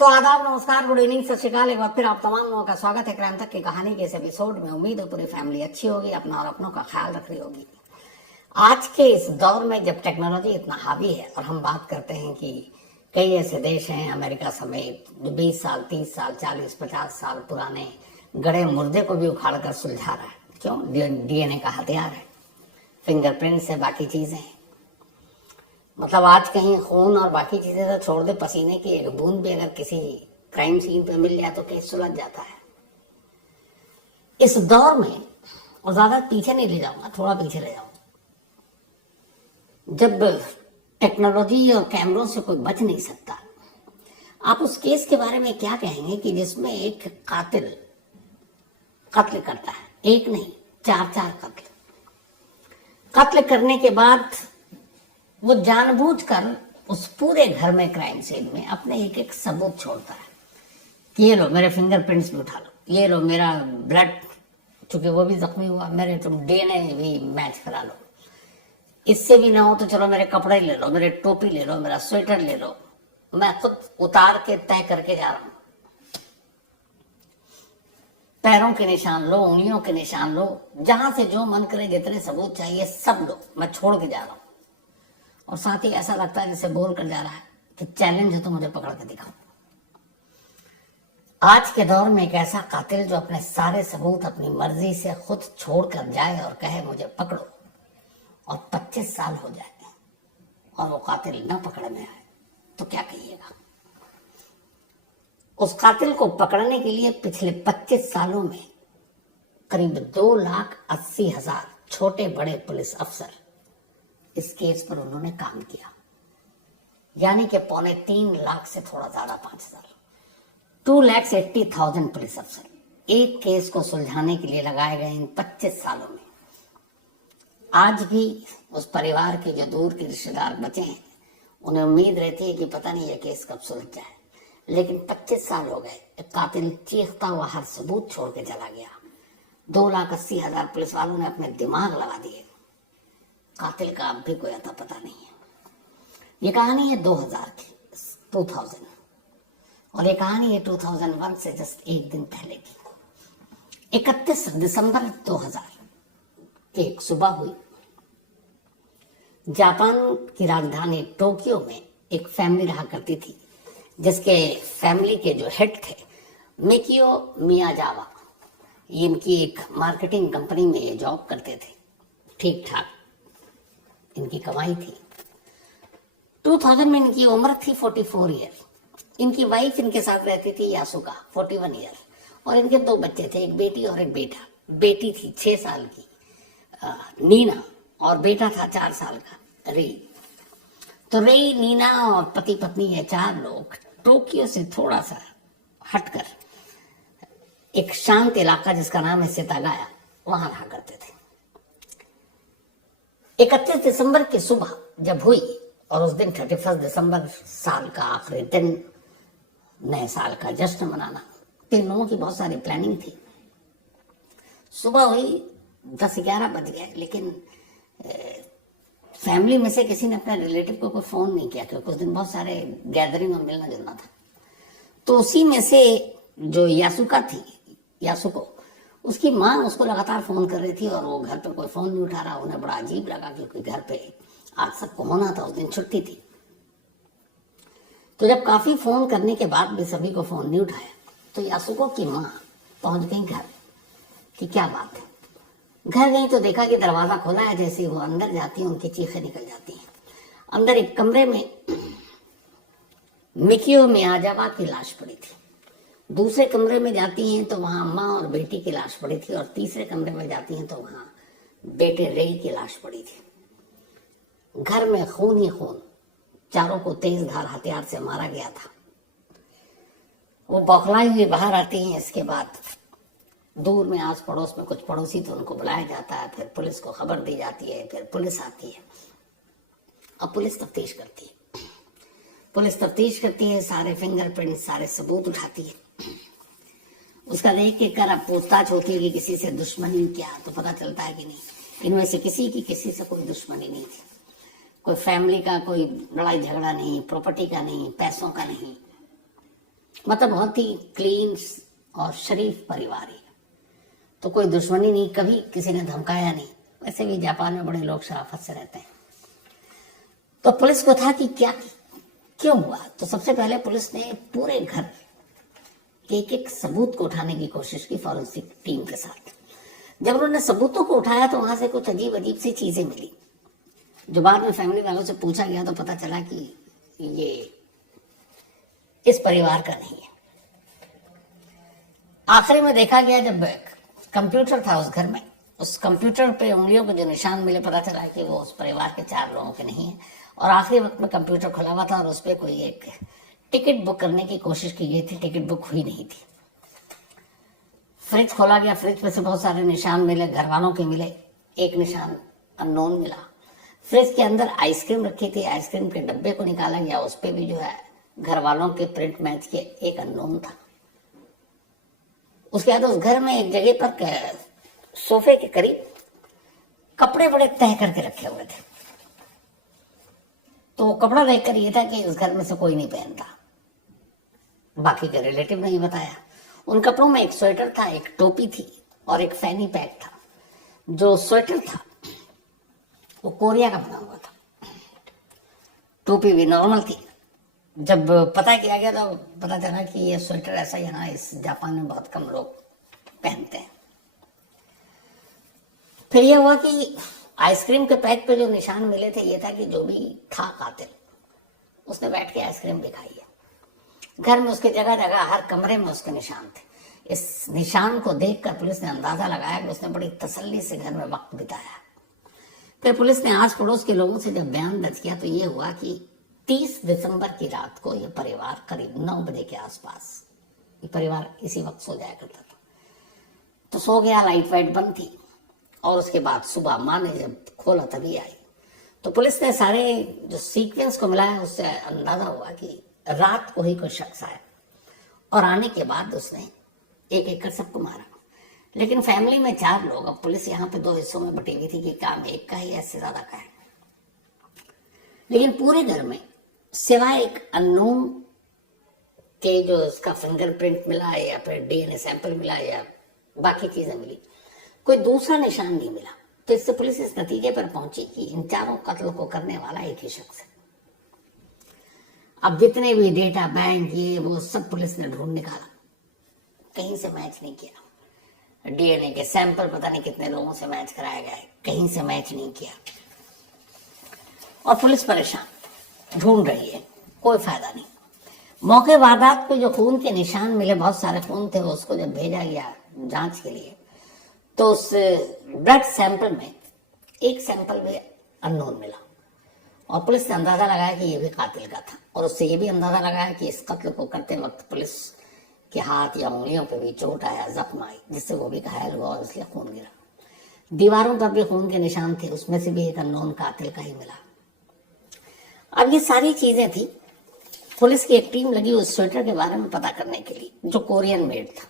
तो आदाब, नमस्कार, गुड इवनिंग, सत श्रीकाल। एक बार फिर आप तमाम लोगों का स्वागत है क्राइम तक की कहानी के इस एपिसोड में। उम्मीद है पूरी फैमिली अच्छी होगी, अपना और अपनों का ख्याल रख रही होगी। आज के इस दौर में जब टेक्नोलॉजी इतना हावी है और हम बात करते हैं कि कई ऐसे देश हैं अमेरिका समेत जो 20 साल 30 साल 40 50 साल पुराने गड़े मुर्दे को भी उखाड़ कर सुलझा रहा है। क्यों? डीएनए का हथियार है, फिंगरप्रिंट्स है, बाकी चीजें हैं। मतलब आज कहीं खून और बाकी चीजें तो छोड़ दे, पसीने की एक बूंद भी अगर किसी क्राइम सीन पे मिल जाए तो केस सुलझ जाता है। इस दौर में, और ज्यादा पीछे नहीं ले जाऊंगा, थोड़ा पीछे ले जाऊंगा, जब टेक्नोलॉजी और कैमरों से कोई बच नहीं सकता, आप उस केस के बारे में क्या कहेंगे कि जिसमें एक कातिल कत्ल करता है, एक नहीं 4 कत्ल करने के बाद वो जानबूझकर उस पूरे घर में, क्राइम सीन में, अपने एक एक सबूत छोड़ता है कि ये लो मेरे फिंगरप्रिंट्स भी उठा लो, ये लो मेरा ब्लड, चूंकि वो भी जख्मी हुआ, मेरे तुम डीएनए भी मैच करा लो, इससे भी ना हो तो चलो मेरे कपड़े ले लो, मेरे टोपी ले लो, मेरा स्वेटर ले लो, मैं खुद उतार के तय करके जा रहा हूं। पैरों के निशान लो, उंगलियों के निशान लो, जहां से जो मन करे, जितने सबूत चाहिए सब लो, मैं छोड़ के जा रहा हूं। और साथ ही ऐसा लगता है जैसे बोल कर जा रहा है कि चैलेंज है तो मुझे पकड़ के दिखाओ। आज के दौर में एक ऐसा कातिल जो अपने सारे सबूत अपनी मर्जी से खुद छोड़कर जाए और कहे मुझे पकड़ो, और 25 साल हो जाए और वो कातिल न पकड़ में आए, तो क्या कहिएगा? उस कातिल को पकड़ने के लिए पिछले 25 सालों में करीब 2,80,000 छोटे बड़े पुलिस अफसर इस केस पर उन्होंने काम किया, यानी कि 2.25 से थोड़ा ज्यादा 5,000, 2,80,000 पुलिस अफसर एक केस को सुलझाने के लिए लगाए गए इन 25 सालों में। आज भी उस परिवार के जो दूर के रिश्तेदार बचे हैं, उन्हें उम्मीद रहती है कि पता नहीं यह केस कब सुलझ जाए, लेकिन 25 साल हो गए, कातिल चीखता हुआ हर सबूत छोड़ के चला गया। 2,80,000 पुलिस वालों ने अपने दिमाग लगा दिए, कातिल का अब भी कोई अता पता नहीं है। ये कहानी है 2000 की, 2000, और ये कहानी है 2001 से जस्ट एक दिन पहले की। 31 दिसंबर 2000 की एक सुबह हुई। जापान की राजधानी टोक्यो में एक फैमिली रहा करती थी, जिसके फैमिली के जो हेड थे मिकियो मियाजावा, इनकी एक मार्केटिंग कंपनी में ये जॉब करते थे। ठीक ठाक इनकी कमाई थी। 2000 में इनकी उम्र थी 44 ईयर। इनकी वाइफ इनके साथ रहती थी यासुका, 41 ईयर, और इनके 2 बच्चे थे, एक बेटी और एक बेटा। बेटी थी 6 साल की नीना, और बेटा था 4 साल का रे। तो रे, नीना और पति पत्नी, ये 4 लोग टोक्यो से थोड़ा सा हटकर एक शांत इलाका जिसका नाम है सितागाया, वहां रहा करते थे। 31 दिसंबर की सुबह जब हुई, और उस दिन 31 दिसंबर, साल का आखिरी दिन, नए साल का जश्न मनाना, तीन लोगों की बहुत सारी प्लानिंग थी। सुबह हुई, 10-11 बज गए, लेकिन फैमिली में से किसी ने अपने रिलेटिव को कोई फोन नहीं किया, क्योंकि उस दिन बहुत सारे गैदरिंग में मिलना जुलना था। तो उसी में से जो यासुका थी, यासुको, उसकी माँ उसको लगातार फोन कर रही थी, और वो घर पे कोई फोन नहीं उठा रहा। उन्हें बड़ा अजीब लगा, क्योंकि घर पे आज सबको होना था, उस दिन छुट्टी थी। तो जब काफी फोन करने के बाद भी सभी को फोन नहीं उठाया, तो यासुको की माँ पहुंच गई घर कि क्या बात है। घर गई तो देखा कि दरवाजा खुला है। जैसे वो अंदर जाती है, उनकी चीखें निकल जाती हैं। अंदर एक कमरे में मिकियो मियाजावा की लाश पड़ी थी। दूसरे कमरे में जाती हैं तो वहां माँ और बेटी की लाश पड़ी थी, और तीसरे कमरे में जाती हैं तो वहां बेटे रेई की लाश पड़ी थी। घर में खून ही खून, चारों को तेज धार हथियार से मारा गया था। वो बौखलाई हुई बाहर आती हैं। इसके बाद दूर में आस पड़ोस में कुछ पड़ोसी थे, उनको बुलाया जाता है, फिर पुलिस को खबर दी जाती है, फिर पुलिस आती है। अब पुलिस तफ्तीश करती है। पुलिस तफ्तीश करती है, सारे फिंगरप्रिंट, सारे सबूत उठाती है। उसका देख के कर अब पूछताछ होती है कि किसी से दुश्मनी क्या, तो पता चलता है कि नहीं, इनमें से किसी की किसी से कोई दुश्मनी नहीं थी। कोई फैमिली का कोई लड़ाई झगड़ा नहीं, प्रॉपर्टी का नहीं, पैसों का नहीं। मतलब बहुत ही क्लीन और शरीफ परिवार है। तो कोई दुश्मनी नहीं, कभी किसी ने धमकाया नहीं। वैसे भी जापान में बड़े लोग शराफत से रहते हैं। तो पुलिस को था कि क्या क्यों हुआ। तो सबसे पहले पुलिस ने पूरे घर के एक एक सबूत को उठाने की कोशिश की फॉरेंसिक टीम के साथ। जब उन्होंने सबूतों को उठाया तो वहां से कुछ अजीब अजीब सी चीजें मिली, जो बाद में फैमिली वालों से पूछा गया तो पता चला कि ये इस परिवार का नहीं है। आखिरी में देखा गया, जब कंप्यूटर था उस घर में, उस कंप्यूटर पे उंगलियों के जो निशान मिले, पता चला कि वो उस परिवार के 4 लोगों के नहीं है। और आखिरी वक्त में कंप्यूटर खुला हुआ था और उस पर कोई एक टिकट बुक करने की कोशिश की गई थी, टिकट बुक हुई नहीं थी। फ्रिज खोला गया, फ्रिज में से बहुत सारे निशान मिले, घर वालों के मिले, एक निशान अननोन मिला। फ्रिज के अंदर आइसक्रीम रखी थी, आइसक्रीम के डब्बे को निकाला गया, उस पर भी जो है घर वालों के प्रिंट मैच के एक अननोन था। उसके बाद उस घर में एक जगह पर सोफे के करीब कपड़े बड़े तह करके रखे हुए थे। तो वो कपड़ा देखकर ये था कि इस घर में से कोई नहीं पहनता। बाकी के रिलेटिव ने ही बताया। उन कपड़ों में एक स्वेटर था, एक टोपी थी और एक फैनी पैक था। जो स्वेटर था वो कोरिया का बना हुआ था, टोपी भी नॉर्मल थी। जब पता किया गया तो पता चला कि ये स्वेटर ऐसा यहाँ इस जापान में बहुत कम लोग पहनते हैं। फिर यह हुआ कि आइसक्रीम के पैक पे जो निशान मिले थे, ये था कि जो भी था कातिल, उसने बैठ के आइसक्रीम भी खाई है। घर में उसके जगह जगह हर कमरे में उसके निशान थे। इस निशान को देखकर पुलिस ने अंदाजा लगाया कि उसने बड़ी तसल्ली से घर में वक्त बिताया। फिर पुलिस ने आस पड़ोस के लोगों से जब बयान दर्ज किया तो ये हुआ कि 30 दिसंबर की रात को यह परिवार करीब 9 बजे के आसपास, ये परिवार इसी वक्त सो जाया करता था, तो सो गया, लाइट वाइट बंद थी। और उसके बाद सुबह माँ ने जब खोला तभी आई। तो पुलिस ने सारे जो सीक्वेंस को मिलाया, उससे अंदाजा हुआ कि रात को ही कोई शख्स आया और आने के बाद उसने एक एक कर सबको मारा। लेकिन फैमिली में 4 लोग, अब पुलिस यहाँ पे 2 हिस्सों में बटी हुई थी कि काम एक का ही ऐसे ज्यादा का है। लेकिन पूरे घर में सिवाय एक अननोन के जो उसका फिंगरप्रिंट मिला या फिर डीएनए सैंपल मिला या बाकी चीजें मिली, कोई दूसरा निशान नहीं मिला। तो इससे पुलिस इस नतीजे पर पहुंची कि इन 4 कत्ल को करने वाला एक ही शख्स है। अब जितने भी डेटा बैंक ये वो सब पुलिस ने ढूंढ निकाला, कहीं से मैच नहीं किया। डीएनए के सैंपल पता नहीं कितने लोगों से मैच कराया गया है, कहीं से मैच नहीं किया। और पुलिस परेशान ढूंढ रही है, कोई फायदा नहीं। मौके वारदात पे जो खून के निशान मिले, बहुत सारे खून थे, उसको जब भेजा गया जांच के लिए तो उस ब्लड सैंपल में एक सैंपल भी अननोन मिला। और पुलिस ने अंदाजा लगाया कि ये भी कातिल का था। और उससे ये भी अंदाजा लगाया कि इस कत्ल को करते वक्त पुलिस के हाथ या उंगलियों पे भी चोट आया, जख्म आई, जिससे वो भी घायल हुआ और इसलिए खून गिरा। दीवारों पर भी खून के निशान थे, उसमें से भी एक अननोन कातिल का ही मिला। अब ये सारी चीजें थी। पुलिस की एक टीम लगी उस स्वेटर के बारे में पता करने के लिए, जो कोरियन मेड था।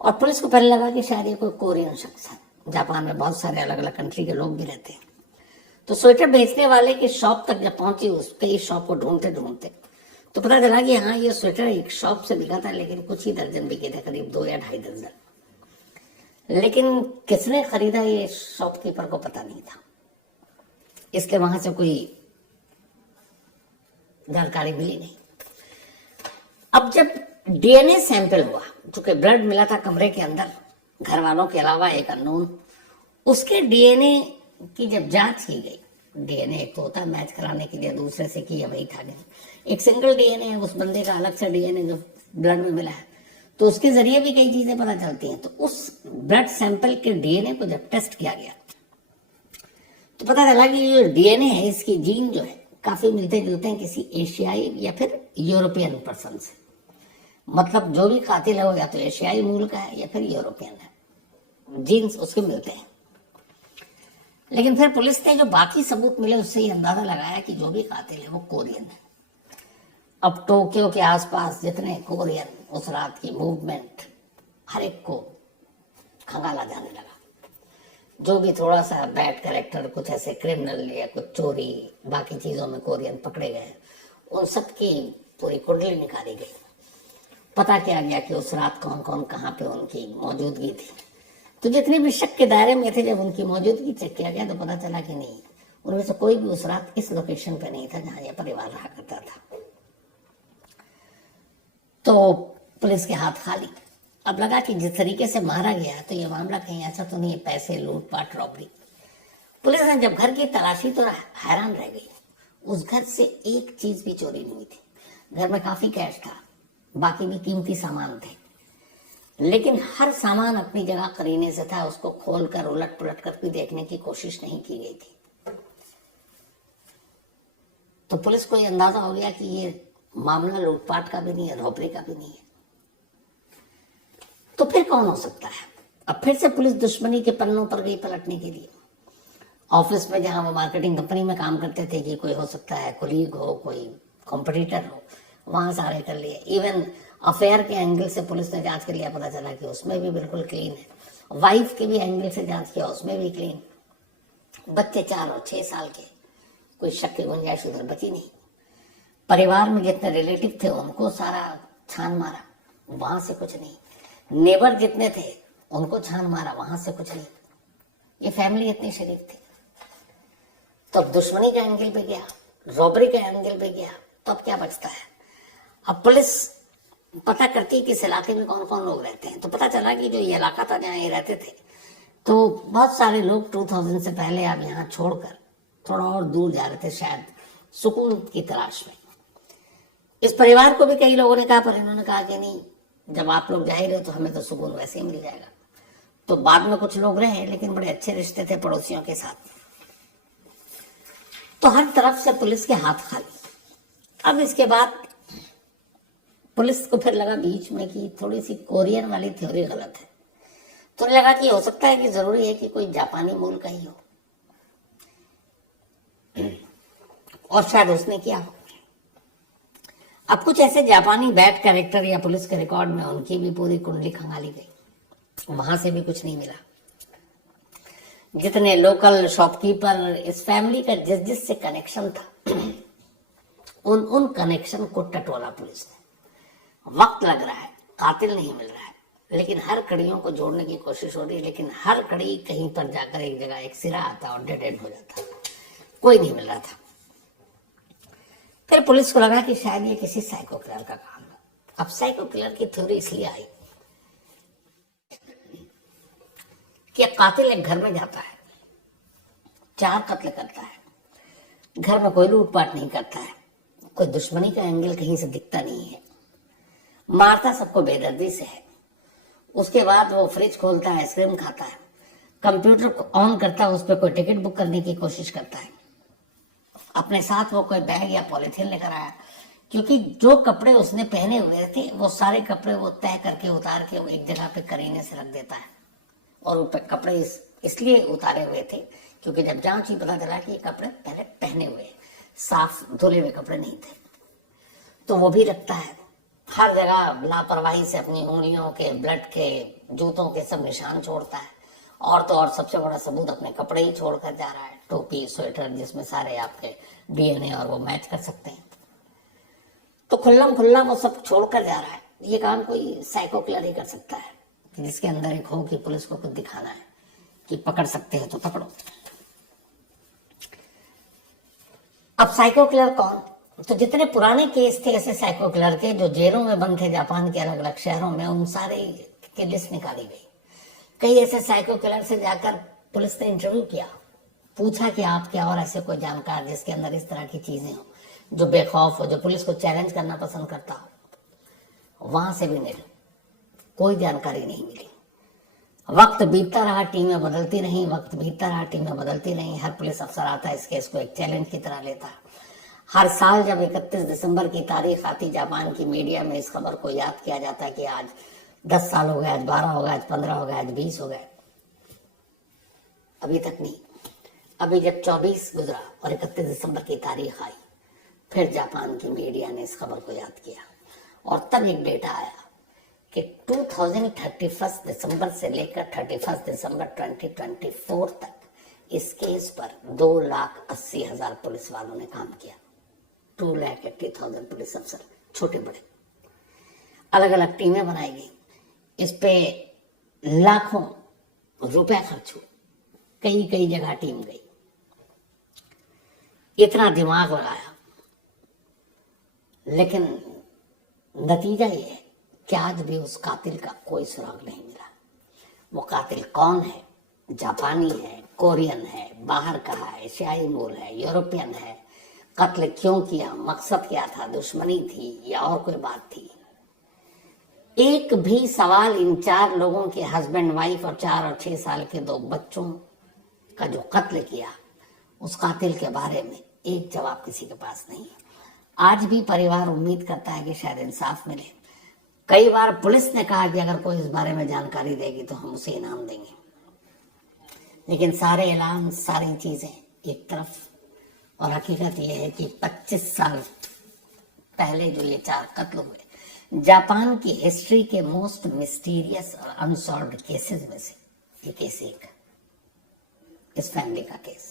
और पुलिस को पहले लगा कि शायद ये कोई कोरियन शख्स है। जापान में बहुत सारे अलग अलग कंट्री के लोग भी रहते हैं। तो स्वेटर बेचने वाले की शॉप तक जब पहुंची, उस पे इस शॉप को ढूंढते ढूंढते तो पता चला कि हाँ, ये स्वेटर एक शॉप से बिका था, लेकिन कुछ ही दर्जन बिके थे, करीब 2 या 2.5 दर्जन। लेकिन किसने खरीदा ये शॉपकीपर को पता नहीं था, इसलिए वहां से कोई जानकारी मिली नहीं। अब जब डीएनए सैंपल हुआ, चूंकि ब्लड मिला था कमरे के अंदर घर वालों के अलावा एक अननोन, उसके डीएनए की जब जांच की गई, डीएनए एक तो होता है मैच कराने के लिए, दूसरे से कि वही था नहीं, एक सिंगल डीएनए है उस बंदे का, अलग से डीएनए जो ब्लड में मिला है, तो उसके जरिए भी कई चीजें पता चलती हैं। तो उस ब्लड सैंपल के डीएनए को जब टेस्ट किया गया तो पता चला कि ये डीएनए है, इसकी जीन जो है काफी मिलते जुलते हैं किसी एशियाई या फिर यूरोपियन पर्सन से। मतलब जो भी कातिल है वो या तो एशियाई मूल का है या फिर यूरोपियन है, जीन्स उसके मिलते हैं। लेकिन फिर पुलिस ने जो बाकी सबूत मिले उससे ये अंदाजा लगाया कि जो भी कातिल है वो कोरियन है। अब टोक्यो के आसपास जितने कोरियन, उस रात की मूवमेंट हर एक को खंगाला जाने लगा। जो भी थोड़ा सा बैड कैरेक्टर, कुछ ऐसे क्रिमिनल या कुछ चोरी बाकी चीजों में कोरियन पकड़े गए, उन सब की पूरी कुंडली निकाली गई। पता किया गया कि उस रात कौन कौन कहाँ पे उनकी मौजूदगी थी। तो जितने भी शक के दायरे में थे, जब उनकी मौजूदगी चेक किया गया तो पता चला कि नहीं, उनमें से कोई भी उस रात इस लोकेशन पे नहीं था जहां यह परिवार रहा करता था। तो पुलिस के हाथ खाली। अब लगा कि जिस तरीके से मारा गया तो ये मामला कहीं ऐसा तो नहीं है पैसे लूटपाट रॉबरी। पुलिस ने जब घर की तलाशी तो हैरान रह गई। उस घर से एक चीज भी चोरी नहीं हुई थी। घर में काफी कैश था, बाकी भी कीमती सामान थे, लेकिन हर सामान अपनी जगह करीने से था। उसको खोलकर उलट पुलट कर भी देखने की कोशिश नहीं की गई थी। तो पुलिस को यह अंदाजा हो गया कि ये मामला लूटपाट का भी नहीं है, रॉबरी का भी नहीं है। तो फिर कौन हो सकता है? अब फिर से पुलिस दुश्मनी के पन्नों पर गई पलटने के लिए। ऑफिस में जहां वो मार्केटिंग कंपनी में काम करते थे कि कोई हो सकता है कोलीग हो, कोई कॉम्पिटिटर हो, वहां सारे कर लिए। इवन अफेयर के एंगल से पुलिस ने जांच कर लिया, पता चला कि उसमें भी बिल्कुल क्लीन है। वाइफ के भी एंगल से जांच किया, उसमें भी क्लीन। बच्चे 4 और 6 साल के, कोई शक की गुंजाइश उधर बची नहीं। परिवार में जितने रिलेटिव थे उनको सारा छान मारा, वहां से कुछ नहीं। नेबर जितने थे उनको छान मारा, वहां से कुछ नहीं। ये फैमिली इतनी शरीफ थी। तो अब दुश्मनी का एंगल पे गया, रॉबरी का एंगल पे गया, तो अब क्या बचता है? अब पुलिस पता करती है कि इस इलाके में कौन कौन लोग रहते हैं। तो पता चला कि जो ये इलाका था जहाँ ये रहते थे, तो बहुत सारे लोग 2000 से पहले अब यहाँ छोड़कर थोड़ा और दूर जा रहे थे, शायद सुकून की तलाश में। इस परिवार को भी कई लोगों ने कहा, पर इन्होंने कहा कि नहीं, जब आप लोग जा ही रहे तो हमें तो सुकून वैसे ही मिल जाएगा। तो बाद में कुछ लोग रहे, लेकिन बड़े अच्छे रिश्ते थे पड़ोसियों के साथ। तो हर तरफ से पुलिस के हाथ खाली। अब इसके बाद पुलिस को फिर लगा बीच में कि थोड़ी सी कोरियन वाली थ्योरी गलत है। तो लगा कि हो सकता है कि जरूरी है कि कोई जापानी मूल का ही हो, और शायद उसने किया हो। अब कुछ ऐसे जापानी बैड कैरेक्टर या पुलिस के रिकॉर्ड में उनकी भी पूरी कुंडली खंगाली गई, वहां से भी कुछ नहीं मिला। जितने लोकल शॉपकीपर, इस फैमिली का जिस जिस से कनेक्शन था, उन कनेक्शन को टटोला पुलिस ने। वक्त लग रहा है, कातिल नहीं मिल रहा है, लेकिन हर कड़ियों को जोड़ने की कोशिश हो रही है, लेकिन हर कड़ी कहीं पर जाकर एक जगह एक सिरा आता और डेड एंड हो जाता। कोई नहीं मिल रहा था। फिर पुलिस को लगा कि शायद ये किसी साइको किलर का काम है। अब साइको किलर की थ्योरी इसलिए आई कि कातिल एक घर में जाता है, 4 कत्ल करता है, घर में कोई लूटपाट नहीं करता है, कोई दुश्मनी का एंगल कहीं से दिखता नहीं है, मारता सबको बेदर्दी से है। उसके बाद वो फ्रिज खोलता है, आइसक्रीम खाता है, कंप्यूटर को ऑन करता है, उस पर कोई टिकट बुक करने की कोशिश करता है। अपने साथ वो कोई बैग या पॉलिथीन लेकर आया, क्योंकि जो कपड़े उसने पहने हुए थे वो सारे कपड़े वो तय करके उतार के वो एक जगह पे करीने से रख देता है। और वो कपड़े इसलिए उतारे हुए थे क्योंकि जब जांच ही पता चला कि ये कपड़े पहले पहने हुए, साफ धुले हुए कपड़े नहीं थे। तो वो भी रखता है। हर जगह लापरवाही से अपनी उंगलियों के, ब्लड के, जूतों के सब निशान छोड़ता है। और तो और सबसे बड़ा सबूत अपने कपड़े ही छोड़कर जा रहा है, टोपी, स्वेटर, जिसमें सारे आपके डीएनए और वो मैच कर सकते हैं। तो खुल्लम खुल्ला वो सब छोड़कर जा रहा है। ये काम कोई साइको किलर ही कर सकता है, कि जिसके अंदर एक हो कि पुलिस को कुछ दिखाना है कि पकड़ सकते हो तो पकड़ो। अब साइको किलर कौन? तो जितने पुराने केस थे ऐसे साइको किलर के जो जेलों में बंद थे जापान के अलग अलग शहरों में, उन सारे की लिस्ट निकाली गई। कई ऐसे साइको किलर से जाकर पुलिस ने इंटरव्यू किया, पूछा कि आप क्या और ऐसे कोई जानकार जिसके अंदर इस तरह की चीजें हो, जो बेखौफ हो, जो पुलिस को चैलेंज करना पसंद करता हो। वहां से भी नहीं, कोई जानकारी नहीं मिली। वक्त बीतता रहा, टीमें बदलती रही, वक्त बीतता रहा, टीमें बदलती रही। हर पुलिस अफसर आता इस केस को एक चैलेंज की तरह लेता। हर साल जब 31 दिसंबर की तारीख आती, जापान की मीडिया में इस खबर को याद किया जाता है कि आज 10 साल हो गए, आज 12 हो गए, आज 15 हो गए, आज 20 हो गए। अभी तक नहीं। अभी जब 24 गुजरा और 31 दिसंबर की तारीख आई, फिर जापान की मीडिया ने इस खबर को याद किया और तब एक डेटा आया कि 2031 दिसंबर से लेकर 31 दिसंबर 2024 तक इस केस पर 2,80,000 पुलिस वालों ने काम किया। 2,80,000 पुलिस अफसर, छोटे बड़े। अलग अलग टीमें बनाई गई, इस पे लाखों रुपए खर्च हुए, कई कई जगह टीम गई, इतना दिमाग लगाया, लेकिन नतीजा ये है कि आज भी उस कातिल का कोई सुराग नहीं मिला। वो कातिल कौन है? जापानी है, कोरियन है, बाहर का है, एशियाई मूल है, यूरोपियन है, कत्ल क्यों किया, मकसद क्या था, दुश्मनी थी या और कोई बात थी? एक भी सवाल इन 4 लोगों के हस्बैंड वाइफ और 4 और 6 साल के 2 बच्चों का जो कत्ल किया, उस कातिल के बारे में एक जवाब किसी के पास नहीं है। आज भी परिवार उम्मीद करता है कि शायद इंसाफ मिले। कई बार पुलिस ने कहा कि अगर कोई इस बारे में जानकारी देगी तो हम उसे इनाम देंगे, लेकिन सारे ऐलान, सारी चीजें एक तरफ, और हकीकत यह है कि 25 साल पहले जो ये 4 कत्ल हुए, जापान की हिस्ट्री के मोस्ट मिस्टीरियस और अनसॉल्व्ड केसेस में से ये केस एक, इस फैमिली का केस।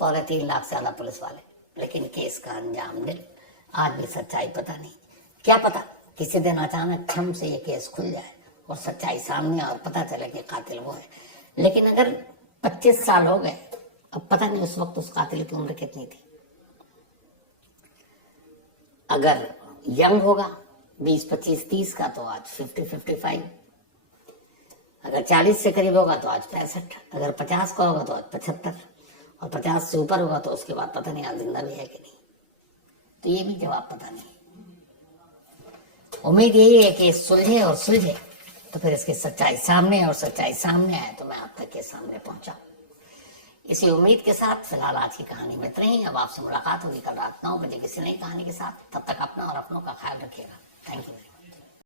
3.25 लाख से ज्यादा पुलिस वाले, लेकिन केस का अंजाम नील। आज भी सच्चाई पता नहीं। क्या पता किसी दिन अचानक क्षम से ये केस खुल जाए और सच्चाई सामने और पता चले कि कातिल वो है। लेकिन अगर 25 साल हो गए, अब पता नहीं उस वक्त उस कातिल की उम्र कितनी थी। अगर यंग होगा 20, 25, 30 का तो आज 50, 55, अगर 40 से करीब होगा तो आज 65, अगर 50 का होगा तो आज 75, और 50 से ऊपर होगा तो उसके बाद पता नहीं आज जिंदा भी है कि नहीं। तो ये भी जवाब पता नहीं। उम्मीद यही है कि सुलझे और सुलझे तो फिर इसकी सच्चाई सामने, और सच्चाई सामने आए तो मैं आप तक के सामने पहुंचा। इसी उम्मीद के साथ फिलहाल आज की कहानी में इतना ही। अब आपसे मुलाकात होगी कल रात 9 बजे किसी नई कहानी के साथ। तब तक अपना और अपनों का ख्याल रखिएगा। Thank you.